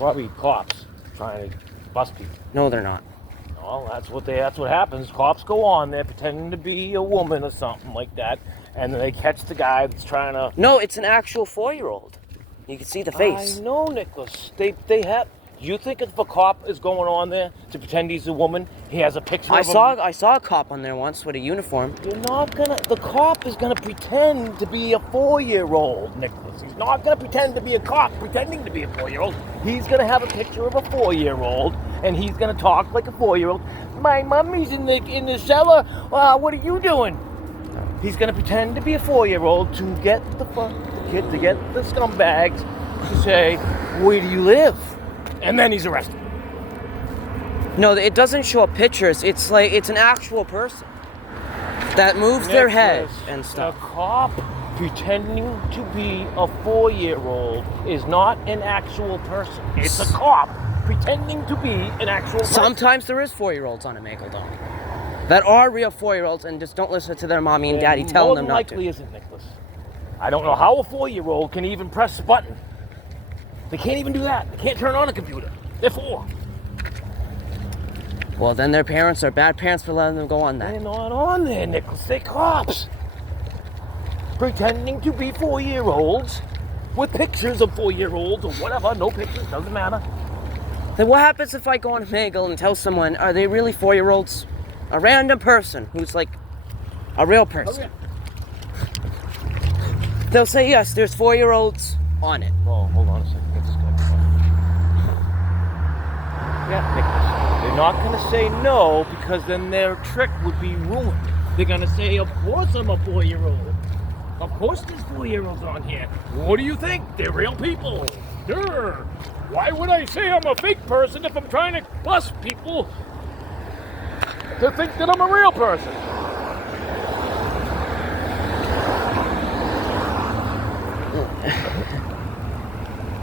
Probably cops trying to bust people. No, they're not. Well, that's what happens. Cops go on there pretending to be a woman or something like that, and then they catch the guy that's trying to. No, it's an actual 4-year-old. You can see the face. I know, Nicholas. They have. You think if a cop is going on there to pretend he's a woman, he has a picture of him? I saw a cop on there once with a uniform. The cop is gonna pretend to be a 4-year-old, Nicholas. He's not gonna pretend to be a cop pretending to be a 4-year-old. He's gonna have a picture of a 4-year-old, and he's gonna talk like a 4-year-old. My mummy's in the cellar. What are you doing? He's gonna pretend to be a 4-year-old to get the kid, to get the scumbags to say, "Where do you live?" And then he's arrested. No, it doesn't show up pictures. It's like it's an actual person that moves their head and stuff. A cop pretending to be a 4-year-old is not an actual person. It's a cop pretending to be an actual person. Sometimes there is 4-year-olds on Omegle, though. That are real 4-year-olds and just don't listen to their mommy and daddy telling them not to. More than likely isn't, Nicholas. I don't know how a 4-year-old can even press a button. They can't even do that. They can't turn on a computer. They're 4. Well, then their parents are bad parents for letting them go on that. They're not on there, Nicholas. They're cops. Pretending to be 4-year-olds with pictures of 4-year-olds or whatever. No pictures, doesn't matter. Then what happens if I go on Omegle and tell someone, are they really 4-year-olds? A random person who's like a real person. Okay. They'll say, yes, there's 4-year-olds on it. Oh, hold on a second. Get this guy. Yeah, Nicholas. They're not going to say no because then their trick would be ruined. They're going to say, of course I'm a 4-year-old. Of course there's 4-year-olds on here. What do you think? They're real people. Sure. Why would I say I'm a fake person if I'm trying to bust people to think that I'm a real person?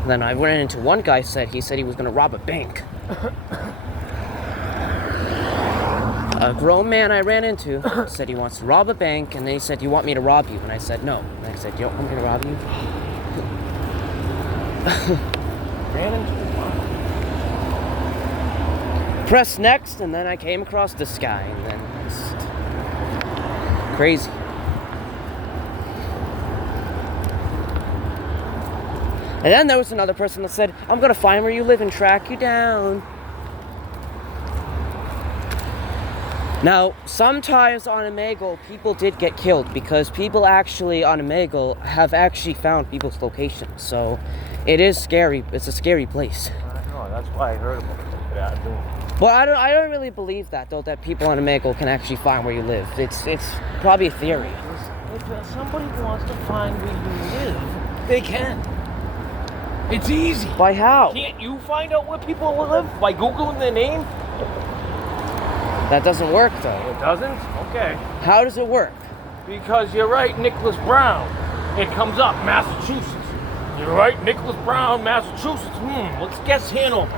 Then I ran into one guy he said he was going to rob a bank. A grown man I ran into said he wants to rob a bank, and then he said, "You want me to rob you?" And I said, "No." And I said, "You don't want me to rob you?" Ran into one. Press next, and then I came across this guy, and then just crazy. And then there was another person that said, "I'm going to find where you live and track you down." Now, sometimes on Omegle, people did get killed because people actually on Omegle have actually found people's locations. So it is scary. It's a scary place. I know, that's why I heard about it. Yeah, But I don't really believe that, though, that people on Omegle can actually find where you live. It's probably a theory. If somebody wants to find where you live, they can. It's easy. By how? Can't you find out where people live? By Googling their name? That doesn't work, though. It doesn't? Okay. How does it work? Because you're right, Nicholas Brown. It comes up, Massachusetts. You're right, Nicholas Brown, Massachusetts. Let's guess Hanover.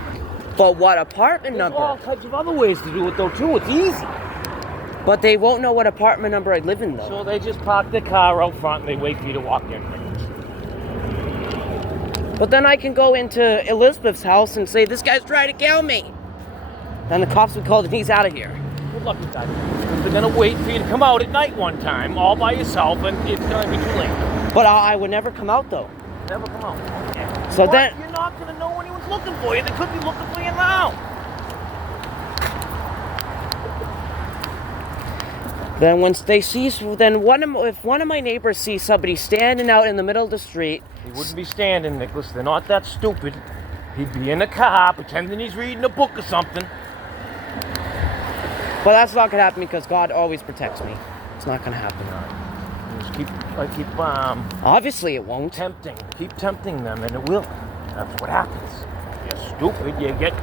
But what apartment There's number? all types of other ways to do it, though, too. It's easy. But they won't know what apartment number I live in, though. So they just park their car out front and they wait for you to walk in. But then I can go into Elizabeth's house and say, "This guy's trying to kill me." Then the cops would call and he's out of here. Good luck with that. They're going to wait for you to come out at night one time, all by yourself, and it's going to be too late. But I would never come out, though. Never come out. Yeah. So then... You're not going to know anyone's looking for you. They could be looking for you now. Then once they see... Then if one of my neighbors sees somebody standing out in the middle of the street... He wouldn't be standing, Nicholas. They're not that stupid. He'd be in a car pretending he's reading a book or something. But that's not going to happen because God always protects me. It's not going to happen. Just keep Obviously it won't. Keep tempting them, and it will. That's what happens. You're stupid. You get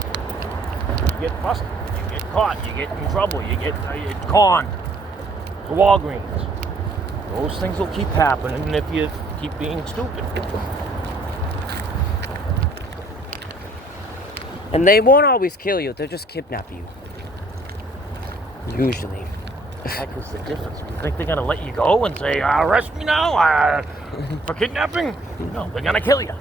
busted. You get caught. You get in trouble. You get conned. The Walgreens. Those things will keep happening if you keep being stupid. And they won't always kill you. They'll just kidnap you. Usually. Heck is the difference? You think they're going to let you go and say, arrest me now for kidnapping? No, they're going to kill you.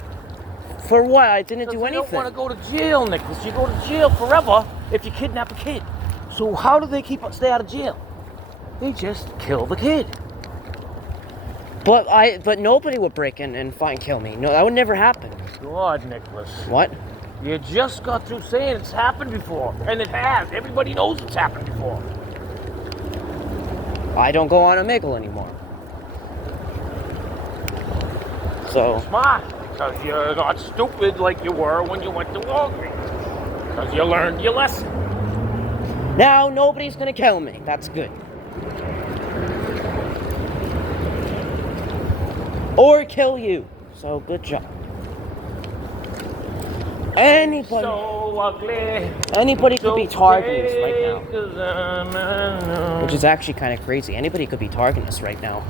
For what? I didn't do You don't want to anything. go to jail, Nicholas. You go to jail forever if you kidnap a kid. So how do they stay out of jail? They just kill the kid. But nobody would break in and kill me. No, that would never happen. God, Nicholas. What? You just got through saying it's happened before. And it has. Everybody knows it's happened before. I don't go on Omegle anymore. So, Smart. Because you're not stupid like you were when you went to Walgreens. Because you learned your lesson. now nobody's gonna kill me. That's good. Or kill you. So, good job. Anybody So ugly. could be targeting us right now. now. Which is actually kind of crazy. Anybody could be targeting us right now.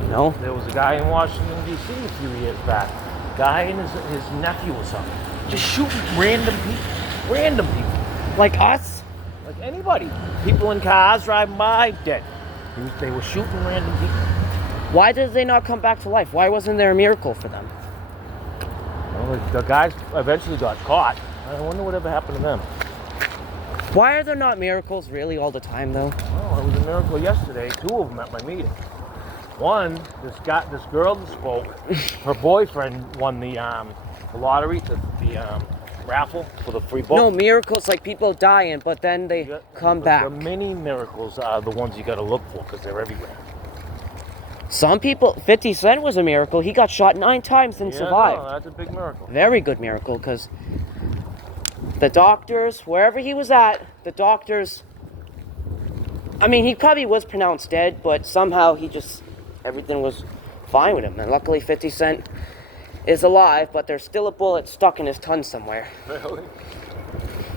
You know? There was a guy in Washington, D.C. a few years back. Guy and his nephew or something. Just shooting random people. Random people. Like us? Like anybody. People in cars driving by, dead. They were shooting random people. Why did they not come back to life? Why wasn't there a miracle for them? Well, the guys eventually got caught. I wonder whatever happened to them. Why are there not miracles really all the time, though? Oh, it was a miracle yesterday. 2 of them at my meeting. One, this girl that spoke, her boyfriend won the lottery, the raffle for the free book. No, miracles like people dying, but then they come back. The mini miracles are the ones you got to look for because they're everywhere. Some people, 50 Cent was a miracle. He got shot 9 times and survived. No, that's a big miracle. Very good miracle, because the doctors, wherever he was at, the doctors, I mean, he probably was pronounced dead, but somehow everything was fine with him. And luckily 50 Cent is alive, but there's still a bullet stuck in his tongue somewhere. Really?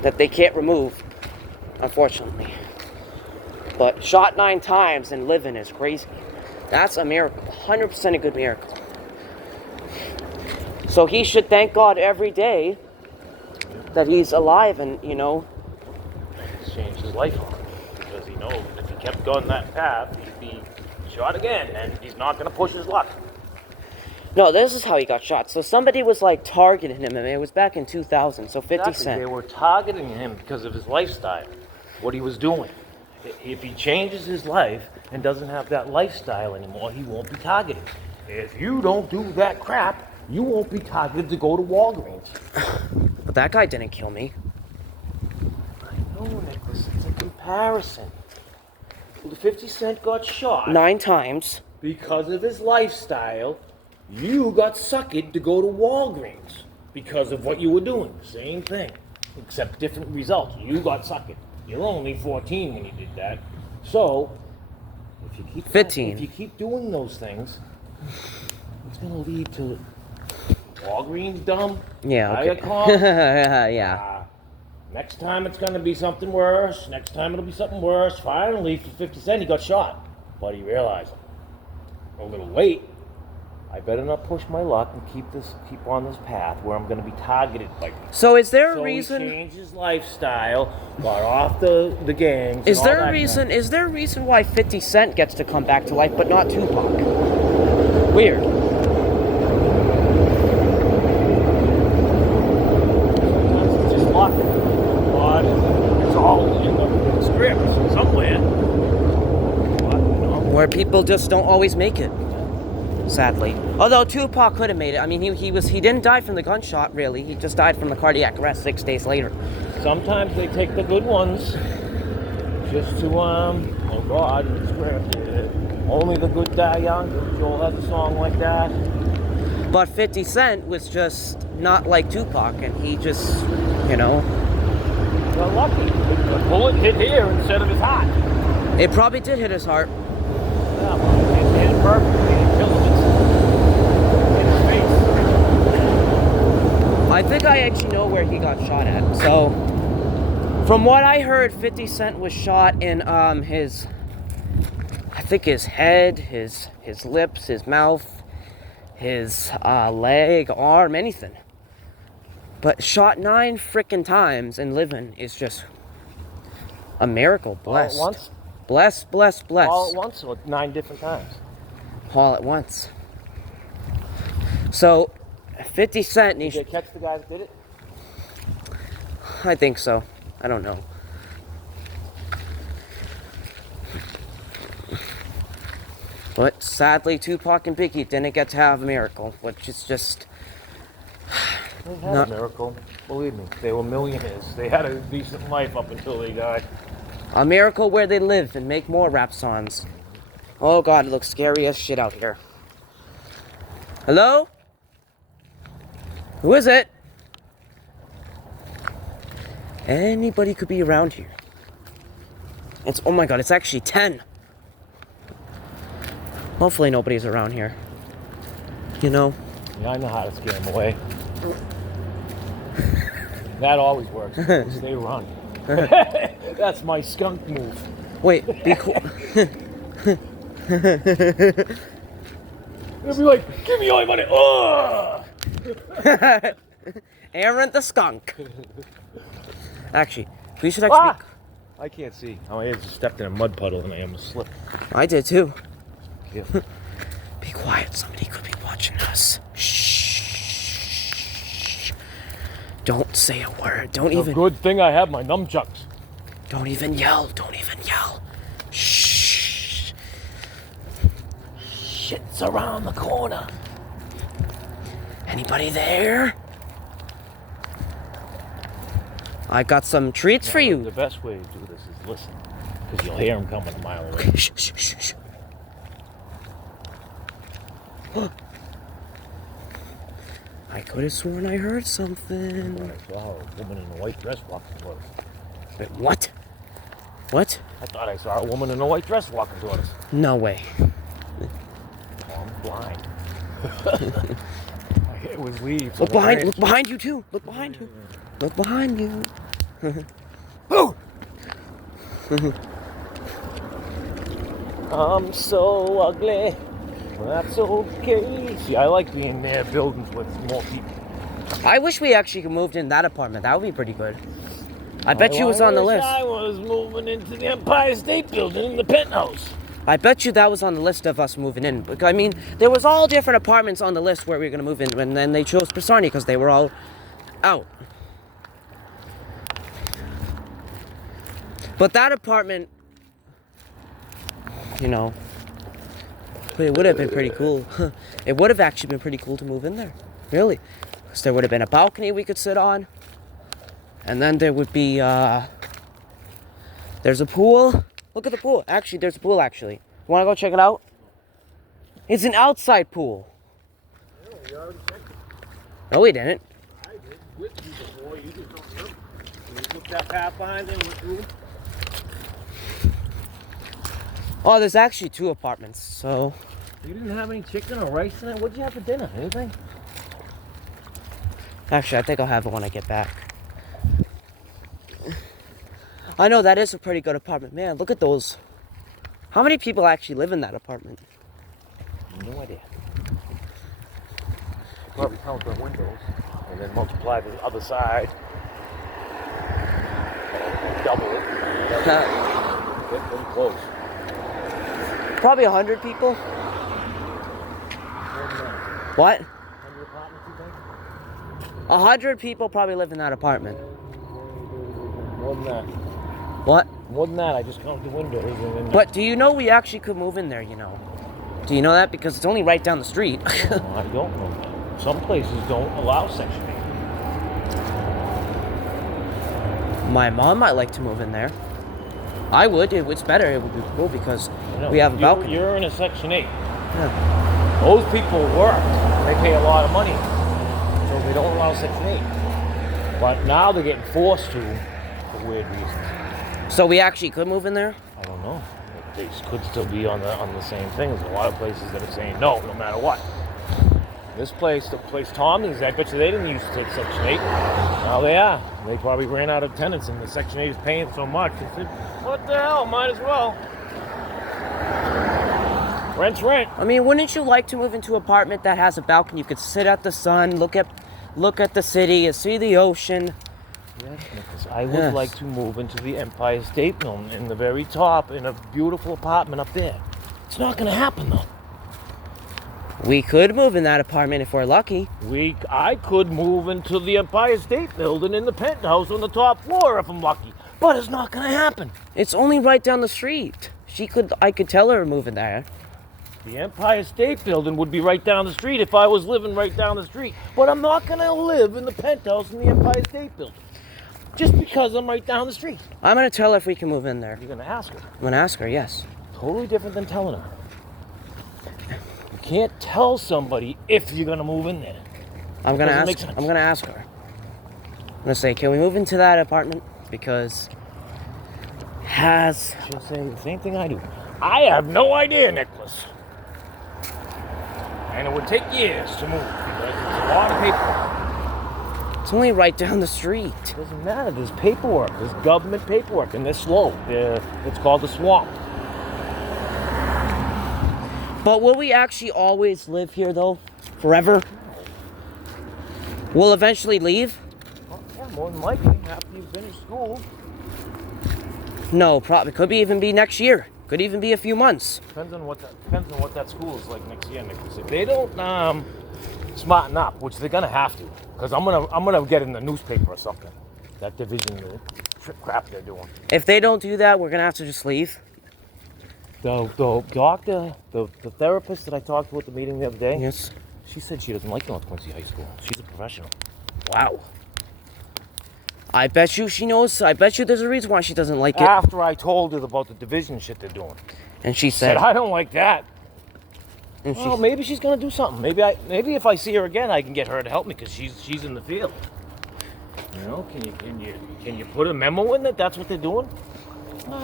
That they can't remove, unfortunately. But shot 9 times and living is crazy. That's a miracle, 100% a good miracle. So he should thank God every day that he's alive and, It's changed his life on him because he knows if he kept going that path, he'd be shot again and he's not going to push his luck. No, this is how he got shot. So somebody was like targeting him, and it was back in 2000, so 50 Cent. They were targeting him because of his lifestyle, what he was doing. If he changes his life and doesn't have that lifestyle anymore, he won't be targeted. If you don't do that crap, you won't be targeted to go to Walgreens. But that guy didn't kill me. I know, Nicholas, it's a comparison. The 50 Cent got shot 9 times. because of his lifestyle. You got suckered to go to Walgreens because of what you were doing. Same thing, except different results. You got suckered. You're only 14 when you did that. So, if you keep 15. if you keep doing those things, it's going to lead to Walgreens dumb. Yeah, okay. Viacom. Yeah. Next time it's going to be something worse. Next time it'll be something worse. Finally, for 50 Cent, he got shot. But he realized, a little late, I better not push my luck and keep on this path where I'm going to be targeted by people. So is there a So reason? he changed his lifestyle, got off the gangs. Is and all there a that reason? Is there a reason why 50 Cent gets to come back to life, but not Tupac? Weird. Sometimes it's just luck. But it's all in the script somewhere. But, Where people just don't always make it. Sadly. Although Tupac could have made it. I mean, he didn't die from the gunshot, really. He just died from the cardiac arrest 6 days later. sometimes they take the good ones just to, oh God, the script. Only the good die young. Joel has a song like that. But 50 Cent was just not like Tupac, and he just, Got lucky. The bullet hit here instead of his heart. it probably did hit his heart. Yeah, well, it hit it perfectly. It killed him in his face. I think I actually know where he got shot at. So, from what I heard, 50 Cent was shot in his head, his lips, his mouth, his leg, arm, anything. But shot 9 frickin' times and living is just a miracle. Blessed. All at once? Blessed, blessed, blessed. All at once or 9 different times? All at once. So, 50 Cent. Did they catch the guy that did it? I think so. I don't know. But sadly, Tupac and Biggie didn't get to have a miracle, which is just... They had a miracle. Believe me, they were millionaires. They had a decent life up until they died. A miracle where they live and make more rap songs. Oh god, it looks scary as shit out here. Hello? Who is it? Anybody could be around here. It's, oh my god, it's actually 10. Hopefully nobody's around here. You know? Yeah, I know how to scare them away. That always works. They run. That's my skunk move. Wait, be cool. They'll be like, give me all your money. Oh! Aaron the skunk. Actually, we should actually... I can't see. I just stepped in a mud puddle and I almost slipped. I did too. Careful. Be quiet, somebody could be watching us. Shh. Don't say a word. Don't It's even... a good thing I have my nunchucks. Don't even yell. Don't even yell. Shh. Shit's around the corner. Anybody there? I got some treats for you. The best way to do this is listen, because you'll hear them coming a mile away. Shh, shh, shh, shh. I could have sworn I heard something. I saw a woman in a white dress walking toward us. Wait, what? What? I thought I saw a woman in a white dress walking toward us. No way. Oh, I'm blind. It was leaves. Look behind. Look behind you too. Look behind you. Look behind you. Oh! I'm so ugly. That's okay. See, I like being near buildings with more people. I wish we actually could move in that apartment. That would be pretty good. I bet you was on the list. I was moving into the Empire State Building in the penthouse. I bet you that was on the list of us moving in. I mean, there was all different apartments on the list where we were going to move in, and then they chose Pisarni because they were all out. But that apartment, you know, it would have been pretty cool. It would have actually been pretty cool to move in there, really. Because there would have been a balcony we could sit on. And then there would be, there's a pool. Look at the pool. Actually, there's a pool, actually. Want to go check it out? It's an outside pool. Yeah, we already checked it. No, we didn't. I did. With you before. You just don't know. You took that path behind and went through. Oh, there's actually 2 apartments, so... You didn't have any chicken or rice in it? What'd you have for dinner? Anything? Actually, I think I'll have it when I get back. I know, that is a pretty good apartment. Man, look at those. How many people actually live in that apartment? No idea. Probably count the windows and then multiply the other side. Double it. Get them close. Probably 100 people. What? 100 apartments, you think? 100 people probably live in that apartment. More than that. What? More than that, I just counted the windows. And then But do you know we actually could move in there, you know? Do you know that? Because it's only right down the street. I don't know that. Some places don't allow Section 8. My mom might like to move in there. I would. It's better. It would be cool because You know, we have a balcony. You're in a Section 8. Yeah. Those people work. They pay a lot of money. So they don't allow Section 8. But now they're getting forced to for weird reasons. So we actually could move in there? I don't know. They could still be on the same thing. There's a lot of places that are saying no matter what. This place, the place Tommy's, I bet you they didn't used to take Section 8. Now they are. They probably ran out of tenants and the Section 8 is paying so much. They said, what the hell, might as well. Rent's rent. I mean, wouldn't you like to move into an apartment that has a balcony? You could sit at the sun, look at the city, and see the ocean. Yes, Nicholas, I would Yes. like to move into the Empire State Building in the very top in a beautiful apartment up there. It's not going to happen though. We could move in that apartment if we're lucky. I could move into the Empire State Building in the penthouse on the top floor if I'm lucky. But it's not gonna happen. It's only right down the street. I could tell her to move in there. The Empire State Building would be right down the street if I was living right down the street. But I'm not gonna live in the penthouse in the Empire State Building. Just because I'm right down the street. I'm gonna tell her if we can move in there. You're gonna ask her. I'm gonna ask her, yes. Totally different than telling her. You can't tell somebody if you're gonna move in there. I'm gonna Doesn't make ask. sense. I'm gonna ask her. I'm gonna say, can we move into that apartment? Because She'll say the same thing I do. I have no idea, Nicholas. And it would take years to move because it's a lot of paperwork. it's only right down the street. It doesn't matter. There's paperwork. There's government paperwork, and they're slow. It's called the swamp. But will we actually always live here though? Forever? We'll eventually leave? Well, yeah, more than likely after you finish school. No, probably could even be next year. Could even be a few months. Depends on what that school is like next year, Nicholas. If they don't smarten up, which they're gonna have to, because I'm gonna get in the newspaper or something. That division crap they're doing. If they don't do that, we're gonna have to just leave. The doctor, the therapist that I talked to at the meeting the other day, Yes. she said she doesn't like North Quincy High School. She's a professional. Wow. I bet you she knows. I bet you there's a reason why she doesn't like it. After I told her about the division shit they're doing, And she said said, I don't like that. and she, Well, maybe she's gonna do something. Maybe if I see her again, I can get her to help me because she's in the field. You know, can you put a memo in that that's what they're doing?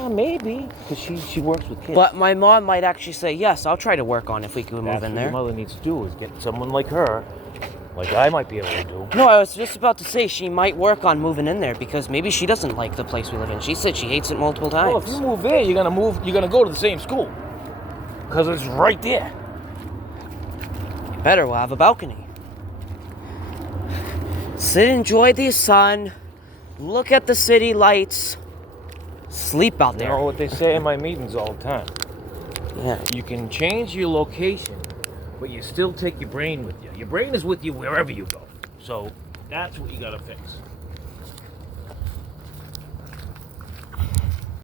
Maybe because she works with kids. but my mom might actually say, yes, I'll try to work on if we can move that's in what there. your mother needs to do is get someone like her, like I might be able to do. No, I was just about to say she might work on moving in there because maybe she doesn't like the place we live in. She said she hates it multiple times. Well, if you move there, you're gonna go to the same school because it's right there. Better, we'll have a balcony. Sit, enjoy the sun, look at the city lights, sleep out You there. know what they say in my meetings all the time. Yeah. You can change your location, but you still take your brain with you. Your brain is with you wherever you go. So that's what you gotta fix.